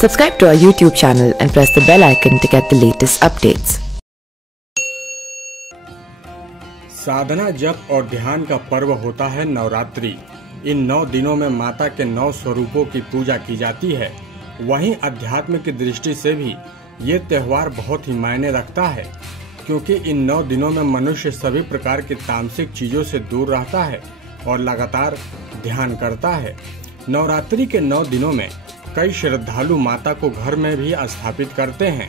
Subscribe to our YouTube channel and press the bell icon to get the latest updates. साधना, जप और ध्यान का पर्व होता है नवरात्रि। इन 9 दिनों में माता के 9 स्वरूपों की पूजा की जाती है। वहीं अध्यात्म की दृष्टि से भी ये त्योहार बहुत ही मायने रखता है, क्योंकि इन 9 दिनों में मनुष्य सभी प्रकार की तामसिक चीजों से दूर रहता है और लगातार ध्यान करता है। नवरात्रि के 9 दिनों में कई श्रद्धालु माता को घर में भी स्थापित करते हैं।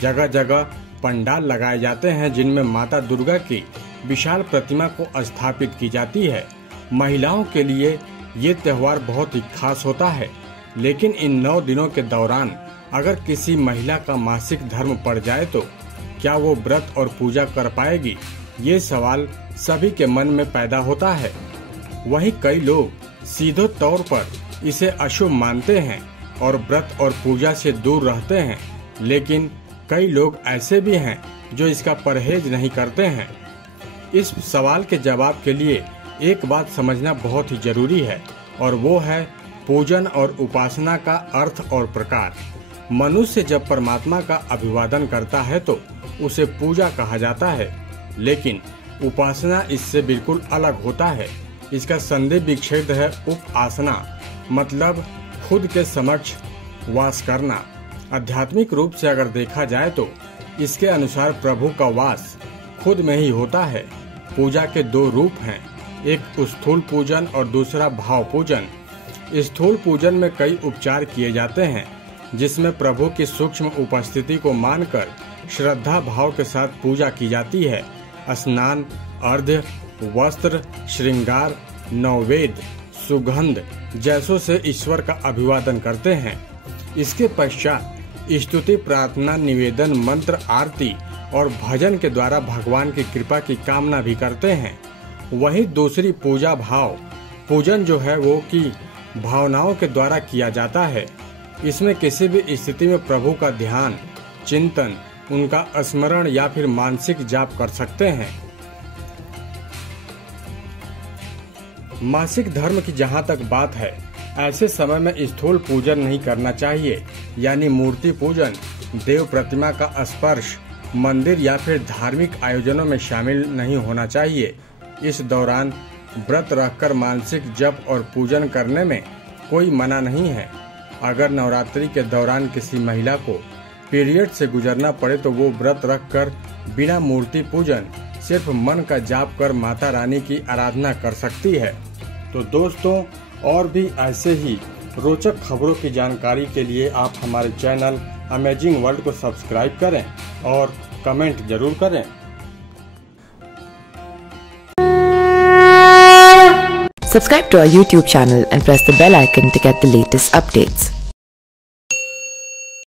जगह जगह पंडाल लगाए जाते हैं जिनमें माता दुर्गा की विशाल प्रतिमा को स्थापित की जाती है। महिलाओं के लिए ये त्योहार बहुत ही खास होता है, लेकिन इन 9 दिनों के दौरान अगर किसी महिला का मासिक धर्म पड़ जाए तो क्या वो व्रत और पूजा कर पाएगी? ये सवाल सभी के मन में पैदा होता है। वहीं कई लोग सीधे तौर पर इसे अशुभ मानते हैं और व्रत और पूजा से दूर रहते हैं, लेकिन कई लोग ऐसे भी हैं जो इसका परहेज नहीं करते हैं। इस सवाल के जवाब के लिए एक बात समझना बहुत ही जरूरी है, और वो है पूजन और उपासना का अर्थ और प्रकार। मनुष्य जब परमात्मा का अभिवादन करता है तो उसे पूजा कहा जाता है, लेकिन उपासना इससे बिल्कुल अलग होता है। इसका संदेह विक्षेद है उपासना, मतलब खुद के समक्ष वास करना। आध्यात्मिक रूप से अगर देखा जाए तो इसके अनुसार प्रभु का वास खुद में ही होता है। पूजा के 2 रूप हैं, एक स्थूल पूजन और दूसरा भाव पूजन। स्थूल पूजन में कई उपचार किए जाते हैं, जिसमें प्रभु की सूक्ष्म उपस्थिति को मानकर श्रद्धा भाव के साथ पूजा की जाती है। स्नान, अर्घ्य, वस्त्र, श्रृंगार, नैवेद्य, सुगंध जैसों से ईश्वर का अभिवादन करते हैं। इसके पश्चात स्तुति, प्रार्थना, निवेदन, मंत्र, आरती और भजन के द्वारा भगवान की कृपा की कामना भी करते हैं। वहीं दूसरी पूजा भाव पूजन जो है वो की भावनाओं के द्वारा किया जाता है। इसमें किसी भी स्थिति में प्रभु का ध्यान, चिंतन, उनका स्मरण या फिर मानसिक जाप कर सकते हैं। मासिक धर्म की जहाँ तक बात है, ऐसे समय में स्थूल पूजन नहीं करना चाहिए, यानी मूर्ति पूजन, देव प्रतिमा का स्पर्श, मंदिर या फिर धार्मिक आयोजनों में शामिल नहीं होना चाहिए। इस दौरान व्रत रखकर मानसिक जप और पूजन करने में कोई मना नहीं है। अगर नवरात्रि के दौरान किसी महिला को पीरियड से गुजरना पड़े तो वो व्रत रखकर बिना मूर्ति पूजन सिर्फ मन का जाप कर माता रानी की आराधना कर सकती है। तो दोस्तों, और भी ऐसे ही रोचक खबरों की जानकारी के लिए आप हमारे चैनल अमेजिंग वर्ल्ड को सब्सक्राइब करें और कमेंट जरूर करें। Subscribe to our YouTube channel and press the bell icon to get the latest updates.